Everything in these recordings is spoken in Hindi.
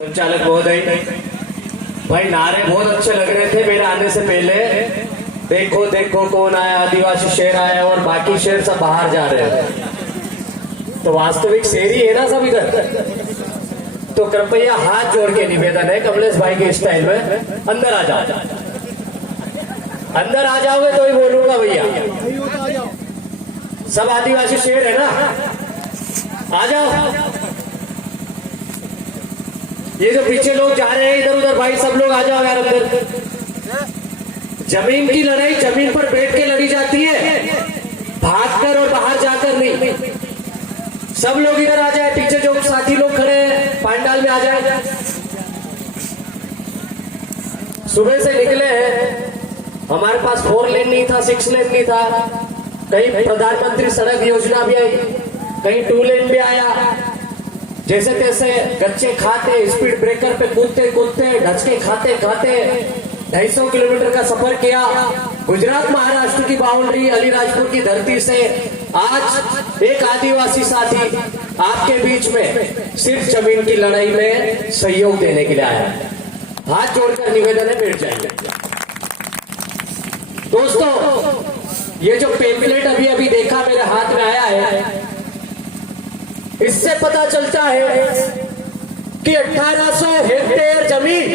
संचालक महोदय, भाई नारे बहुत अच्छे लग रहे थे मेरे आने से पहले। देखो देखो कौन आया, आदिवासी शेर आया और बाकी शेर सब बाहर जा रहे हैं। तो वास्तविक शेर ही है ना सब इधर। तो कृपया हाथ जोड़ के निवेदन है कमलेश भाई के स्टाइल में, अंदर आ जाओ। अंदर आ जाओगे तो ही बोलूंगा भैया। सब आदिवासी शेर है ना, आ जाओ। ये जो पीछे लोग जा रहे हैं इधर उधर, भाई सब लोग आ जाओ यार अंदर। जमीन की लड़ाई जमीन पर बैठ के लड़ी जाती है, भागकर और बाहर जाकर नहीं। सब लोग इधर आ जाए, पीछे जो साथी लोग खड़े हैं पांडाल में आ जाए। सुबह से निकले हैं, हमारे पास 4 लेन नहीं था, 6 लेन नहीं था। कहीं प्रधानमंत्री सड़क योजना भी आई, कहीं 2 लेन भी आया। जैसे तैसे गच्चे खाते, स्पीड ब्रेकर पे कूदते कूदते, ढचके खाते खाते 250 किलोमीटर का सफर किया। गुजरात महाराष्ट्र की बाउंड्री अलीराजपुर की धरती से आज एक आदिवासी साथी आपके बीच में सिर्फ जमीन की लड़ाई में सहयोग देने के लिए आया। हाथ जोड़कर निवेदन है, बैठ जाइए। दोस्तों, ये जो पेम्पलेट अभी अभी देखा मेरे हाथ में आया है, इससे पता चलता है कि 1800 हेक्टेयर जमीन,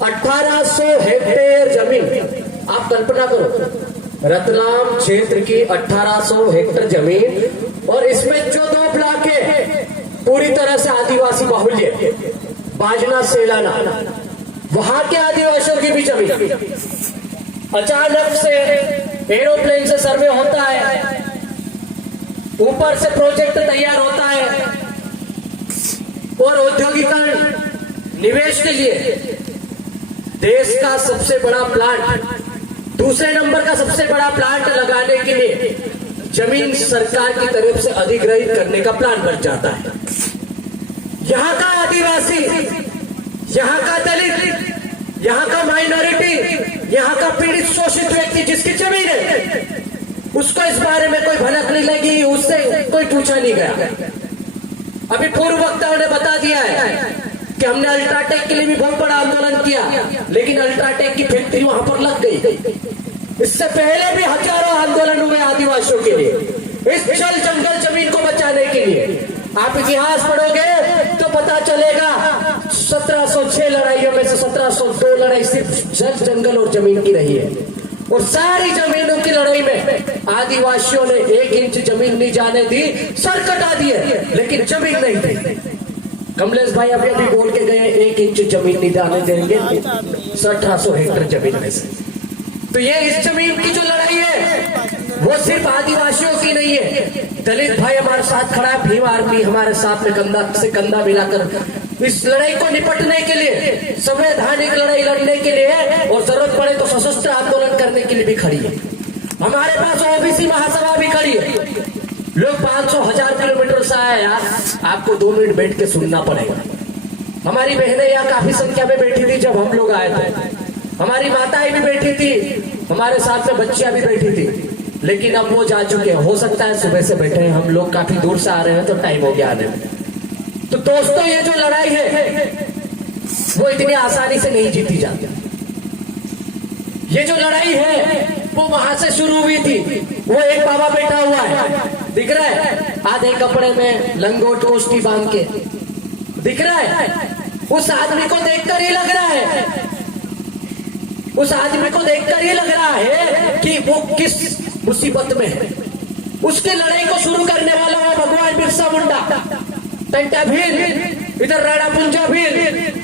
1800 हेक्टेयर जमीन, आप कल्पना करो रतलाम क्षेत्र की 1800 हेक्टेयर जमीन, और इसमें जो 2 ब्लॉक है पूरी तरह से आदिवासी बाहुल्य, बाजना सेलाना, वहां के आदिवासियों की भी जमीन। अचानक से एरोप्लेन से सर्वे होता है, ऊपर से प्रोजेक्ट तैयार होता है और औद्योगिकरण निवेश के लिए देश का सबसे बड़ा प्लांट, दूसरे नंबर का सबसे बड़ा प्लांट लगाने के लिए जमीन सरकार की तरफ से अधिग्रहित करने का प्लान बन जाता है। यहां का आदिवासी, यहां का दलित, यहां का माइनॉरिटी, यहां का पीड़ित शोषित व्यक्ति जिसकी जमीन है, उसको इस बारे में कोई भनक नहीं लगी, उससे कोई पूछा नहीं गया। अभी पूर्व वक्ताओं ने बता दिया है कि हमने अल्ट्राटेक के लिए भी बहुत बड़ा आंदोलन किया, लेकिन अल्ट्राटेक की फैक्ट्री वहां पर लग गई। इससे पहले भी हजारों आंदोलन हुए आदिवासियों के लिए, इस जल जंगल जमीन को बचाने के लिए। आप इतिहास पढ़ोगे तो पता चलेगा 1706 लड़ाइयों में से 1702 लड़ाई सिर्फ जल जंगल और जमीन की रही है, और सारी जमीनों की लड़ाई में आदिवासियों ने 1 इंच जमीन नहीं जाने दी, सर कटा दिए, लेकिन जमीन नहीं दी। कमलेश भाई अभी अभी बोल के गए 1 इंच जमीन नहीं जाने देंगे 1800 हेक्टेयर जमीन में से। तो ये इस जमीन की जो लड़ाई है वो सिर्फ आदिवासियों की नहीं है। दलित भाई हमारे साथ खड़ा है, भीम आर्मी हमारे साथ में कंधा से कंधा मिलाकर इस लड़ाई को निपटने के लिए, संवैधानिक लड़ाई लड़ने के लिए, और जरूरत पड़े तो सशस्त्र आंदोलन करने के लिए भी खड़ी है। हमारे पास ओबीसी महासभा भी खड़ी है। लोग 500-1000 किलोमीटर से आए यार, आपको 2 मिनट बैठ के सुनना पड़ेगा। हमारी बहनें यहाँ काफी संख्या में बैठी थी जब हम लोग आए थे, हमारी माताएं भी बैठी थी, हमारे साथ में बच्चियां भी बैठी थी, लेकिन अब वो जा चुके हैं। हो सकता है सुबह से बैठे हैं, हम लोग काफी दूर से आ रहे हैं तो टाइम हो गया आने में। तो दोस्तों, ये जो लड़ाई है वो इतनी आसानी से नहीं जीती जाती। ये जो लड़ाई है वो वहां से शुरू हुई थी। वो एक बाबा बैठा हुआ है, दिख रहा है, आधे कपड़े में लंगोट कोष्टी बांध के दिख रहा है। उस आदमी को देखकर ये लग रहा है, उस आदमी को देखकर ये लग रहा है कि वो किस मुसीबत में है। उसके लड़ाई को शुरू करने वाला है भगवान बिरसा मुंडा, टंटा भील, इधर राणा पुंजा भील,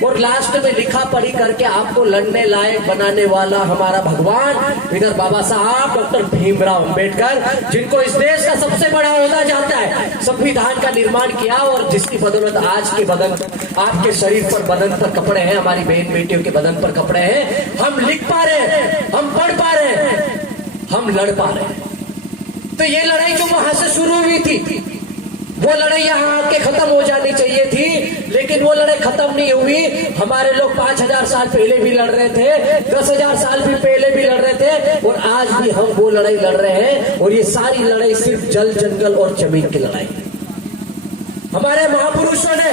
और लास्ट में लिखा पढ़ी करके आपको लड़ने लायक बनाने वाला हमारा भगवान इधर बाबा साहब डॉक्टर भीमराव अंबेडकर, जिनको इस देश का सबसे बड़ा ओहदा जाता है, संविधान का निर्माण किया, और जिसकी बदौलत आज के बदन, आपके शरीर पर बदन पर कपड़े हैं, हमारी बहन बेटियों के बदन पर कपड़े हैं, हम लिख पा रहे हैं, हम पढ़ पा रहे हैं, हम लड़ पा रहे हैं। तो ये लड़ाई जो वहां से शुरू हुई थी, वो लड़ाई यहाँ आके खत्म हो जानी चाहिए थी, लेकिन वो लड़ाई खत्म नहीं हुई। हमारे लोग 5000 साल पहले भी लड़ रहे थे, 10,000 साल भी पहले भी लड़ रहे थे, और आज भी हम वो लड़ाई लड़ रहे हैं। और ये सारी लड़ाई सिर्फ जल जंगल और जमीन की लड़ाई है। हमारे महापुरुषों ने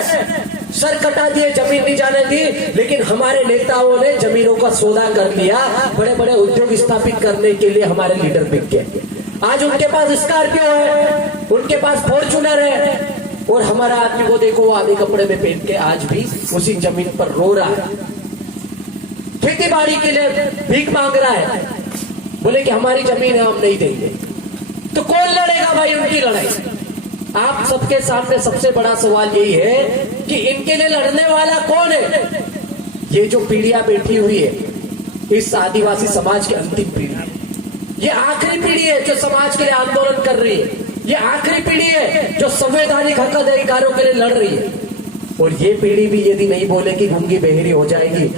सर कटा दिए, जमीन नहीं जाने दी, लेकिन हमारे नेताओं ने जमीनों का सौदा कर लिया, बड़े बड़े उद्योग स्थापित करने के लिए हमारे लीडर बिक गए। आज उनके पास स्कॉर्पियो है, उनके पास फॉर्च्यूनर है, और हमारा आदमी को देखो, वो आधे कपड़े में पहन के आज भी उसी जमीन पर रो रहा है, खेती बाड़ी के लिए भीख मांग रहा है, बोले कि हमारी जमीन है, हम नहीं देंगे। तो कौन लड़ेगा भाई उनकी लड़ाई? आप सबके सामने सबसे बड़ा सवाल यही है कि इनके लिए लड़ने वाला कौन है? ये जो पीढ़ियां बैठी हुई है, इस आदिवासी समाज की अंतिम पीढ़ी है, ये आखिरी पीढ़ी है जो समाज के लिए आंदोलन कर रही है, ये आखिरी पीढ़ी है जो संवैधानिक हक अधिकारों के लिए लड़ रही है। और ये पीढ़ी भी यदि नहीं बोले कि गूंगी बहरी हो जाएगी,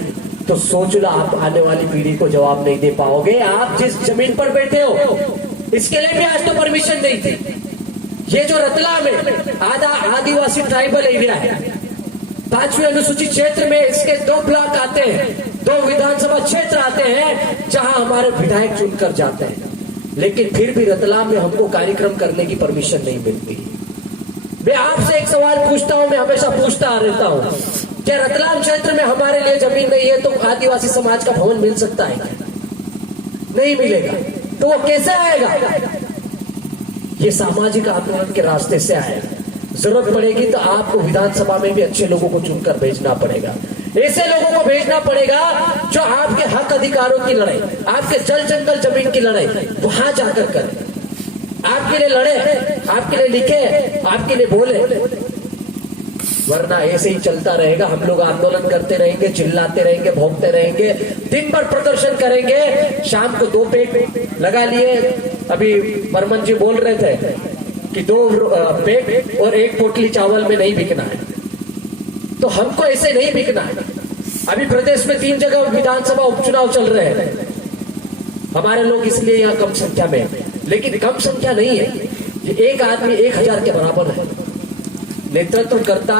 तो सोच लो आप आने वाली पीढ़ी को जवाब नहीं दे पाओगे। आप जिस जमीन पर बैठे हो, इसके लिए भी आज तो परमिशन नहीं थी। ये जो रतलाम है, आधा आदिवासी ट्राइबल एरिया है, 5वीं अनुसूचित क्षेत्र में इसके 2 ब्लॉक आते हैं, 2 विधानसभा क्षेत्र आते हैं जहां हमारे विधायक चुनकर जाते हैं, लेकिन फिर भी रतलाम में हमको कार्यक्रम करने की परमिशन नहीं मिलती। मैं आपसे एक सवाल पूछता हूं, मैं हमेशा पूछता रहता हूं, क्या रतलाम क्षेत्र में हमारे लिए जमीन नहीं है तो आदिवासी समाज का भवन मिल सकता है? नहीं मिलेगा। तो वो कैसे आएगा? ये सामाजिक आंदोलन के रास्ते से आएगा। जरूरत पड़ेगी तो आपको विधानसभा में भी अच्छे लोगों को चुनकर भेजना पड़ेगा, ऐसे लोगों को भेजना पड़ेगा जो आपके हक अधिकारों की लड़ाई, आपके जल जंगल जमीन की लड़ाई वहां जाकर करें, आपके लिए लड़े, आपके लिए लिखे, आपके लिए बोले। वरना ऐसे ही चलता रहेगा, हम लोग आंदोलन करते रहेंगे, चिल्लाते रहेंगे, भौंकते रहेंगे, दिन भर प्रदर्शन करेंगे, शाम को 2 पेट लगा लिए। अभी बर्मन जी बोल रहे थे कि 2 पेट और 1 पोटली चावल में नहीं बिकना है, तो हमको ऐसे नहीं बिकना है। अभी प्रदेश में 3 जगह विधानसभा उपचुनाव चल रहे हैं, हमारे लोग इसलिए यहाँ कम संख्या में, लेकिन कम संख्या नहीं है, ये एक आदमी 1000 के बराबर है। नेतृत्व करता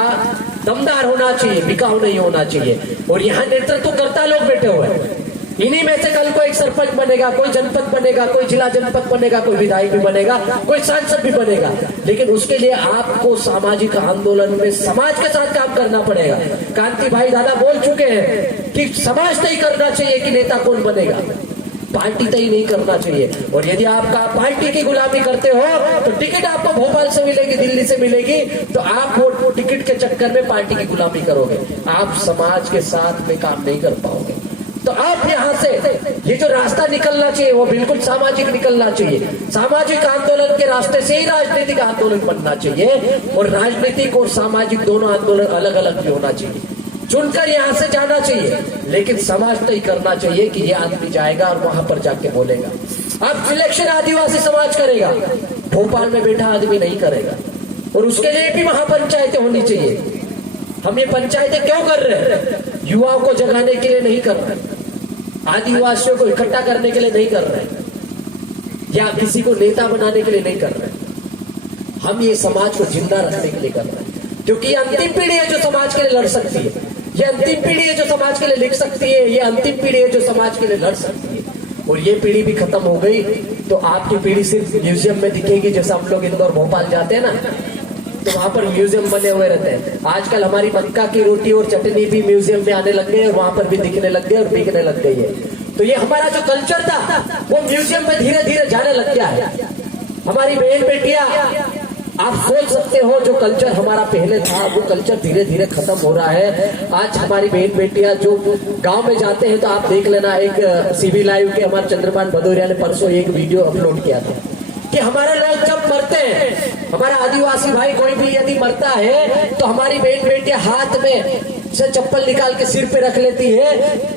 दमदार होना चाहिए, बिकाऊ नहीं होना चाहिए। और यहाँ नेतृत्व करता लोग बैठे हुए हैं, इन्हीं में से कल को एक सरपंच बनेगा, कोई जनपद बनेगा, कोई जिला जनपद बनेगा, कोई विधायक भी बनेगा, कोई सांसद भी बनेगा, लेकिन उसके लिए आपको सामाजिक आंदोलन में समाज के साथ काम करना पड़ेगा। कांति भाई दादा बोल चुके हैं कि समाज तय करना चाहिए कि नेता कौन बनेगा, पार्टी तय नहीं करना चाहिए। और यदि आपका पार्टी की गुलामी करते हो तो टिकट आपको भोपाल से मिलेगी, दिल्ली से मिलेगी, तो आप वो टिकट के चक्कर में पार्टी की गुलामी करोगे, आप समाज के साथ में काम नहीं कर पाओगे। तो आप यहाँ से ये जो रास्ता निकलना चाहिए वो बिल्कुल सामाजिक निकलना चाहिए। सामाजिक आंदोलन के रास्ते से ही राजनीतिक आंदोलन बनना चाहिए, और राजनीतिक और सामाजिक दोनों आंदोलन अलग अलग भी होना चाहिए। चुनकर यहाँ से जाना चाहिए, लेकिन समाज तय करना चाहिए कि ये आदमी जाएगा और वहां पर जाके बोलेगा। अब सिलेक्शन आदिवासी समाज करेगा, भोपाल में बैठा आदमी नहीं करेगा। और उसके लिए भी महापंचायतें होनी चाहिए। हम ये पंचायतें क्यों कर रहे हैं? युवाओं को जगाने के लिए नहीं कर रहे, आदिवासियों को इकट्ठा करने के लिए नहीं कर रहे, या किसी को नेता बनाने के लिए नहीं कर रहे। हम ये समाज को जिंदा रखने के लिए कर रहे हैं, क्योंकि ये अंतिम पीढ़ी है जो समाज के लिए लड़ सकती है, ये अंतिम पीढ़ी है जो समाज के लिए लिख सकती है, ये अंतिम पीढ़ी है जो समाज के लिए लड़ सकती है। और ये पीढ़ी भी खत्म हो गई तो आपकी पीढ़ी सिर्फ म्यूजियम में दिखेगी। जैसे हम लोग इंदौर भोपाल जाते हैं ना, तो वहां पर म्यूजियम बने हुए रहते हैं। आजकल हमारी मक्का की रोटी और चटनी भी म्यूजियम में आने लग गई और वहां पर भी दिखने लग गई और बिकने लग गई है। तो ये हमारा जो कल्चर था वो म्यूजियम में धीरे धीरे जाने लग गया है। हमारी बहन बेटियां, आप सोच सकते हो जो कल्चर हमारा पहले था वो कल्चर धीरे धीरे खत्म हो रहा है। आज हमारी बहन बेटियां जो गांव में जाते हैं तो आप देख लेना, एक सीबी लाइव के हमारे चंद्रभान भदौरिया ने परसों एक वीडियो अपलोड किया था कि हमारे लोग जब मरते हैं, हमारा आदिवासी भाई कोई भी यदि मरता है तो हमारी बहन बेटियां हाथ में से चप्पल निकाल के सिर पे रख लेती है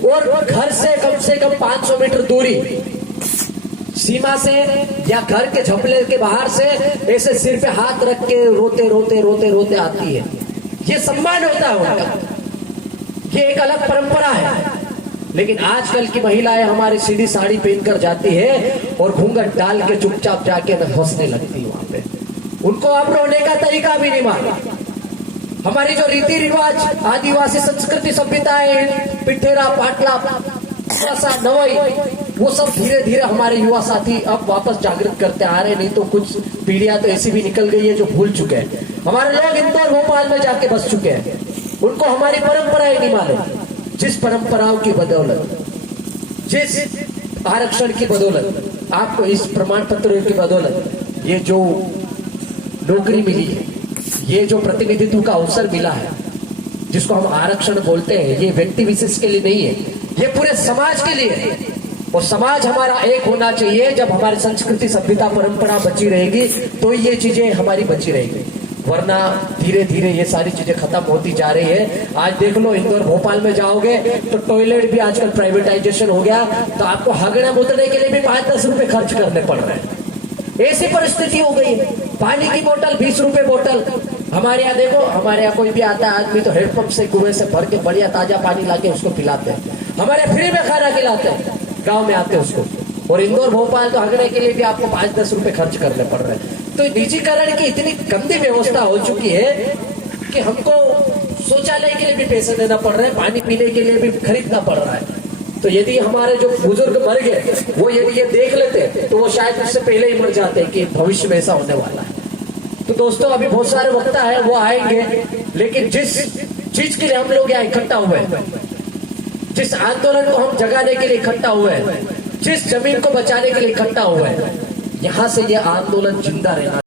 और घर से कम 500 मीटर दूरी सीमा से या घर के झपले के बाहर से ऐसे सिर पे हाथ रख के रोते रोते रोते रोते आती है। ये सम्मान होता है उनका, ये एक अलग परंपरा है। लेकिन आजकल की महिलाएं हमारी सीधी साड़ी पहनकर जाती है और घूंघट डाल के चुपचाप जाके हंसने लगती है वहां पे। उनको अब रोने का तरीका भी नहीं मालूम। हमारी जो रीति रिवाज, आदिवासी संस्कृति सभ्यताएं, पिठेरा, पाटला, नवई, वो सब धीरे धीरे हमारे युवा साथी अब वापस जागृत करते आ रहे। नहीं तो कुछ पीढ़ियां तो ऐसी भी निकल गई है जो भूल चुके हैं। हमारे लोग इंदौर भोपाल में जाके बस चुके हैं, उनको हमारी परंपराएं नहीं मालूम। जिस परंपराओं की बदौलत, जिस आरक्षण की बदौलत, आपको इस प्रमाण पत्र की बदौलत ये जो नौकरी मिली है, ये जो प्रतिनिधित्व का अवसर मिला है, जिसको हम आरक्षण बोलते हैं, ये व्यक्ति विशेष के लिए नहीं है, ये पूरे समाज के लिए है। और समाज हमारा एक होना चाहिए। जब हमारी संस्कृति, सभ्यता, परंपरा बची रहेगी तो ये चीजें हमारी बची रहेगी, वरना धीरे धीरे ये सारी चीजें खत्म होती जा रही है। आज देख लो, इंदौर भोपाल में जाओगे तो टॉयलेट भी आजकल प्राइवेटाइजेशन हो गया, तो आपको हगने मुतने के लिए भी 5-10 रुपए खर्च करने पड़ रहे हैं। ऐसी परिस्थिति हो गई है। पानी की बोतल 20 रुपए बोतल। हमारे यहाँ देखो, हमारे यहाँ कोई भी आता है आदमी तो हेडपंप से कुएं से भर के बढ़िया ताजा पानी लाके उसको पिलाते हैं। हमारे फ्री में खाना खिलाते हैं, गांव में आते हैं उसको। और इंदौर भोपाल तो हगने के लिए भी आपको 5-10 रुपए खर्च करने पड़ रहे हैं। तो निजीकरण की इतनी गंदी व्यवस्था हो चुकी है कि हमको शौचालय के लिए भी पैसे देना पड़ रहा है, पानी पीने के लिए भी खरीदना पड़ रहा है। तो यदि हमारे जो बुजुर्ग मर गए, वो यदि ये देख लेते तो वो शायद उससे पहले ही मर जाते कि भविष्य में ऐसा होने वाला है। तो दोस्तों, अभी बहुत सारे वक्ता है, वो आएंगे, लेकिन जिस चीज के लिए हम लोग यहाँ इकट्ठा हुए हैं, जिस आंदोलन को हम जगाने के लिए इकट्ठा हुए हैं, जिस जमीन को बचाने के लिए इकट्ठा हुए हैं, यहाँ से ये आंदोलन जिंदा रहना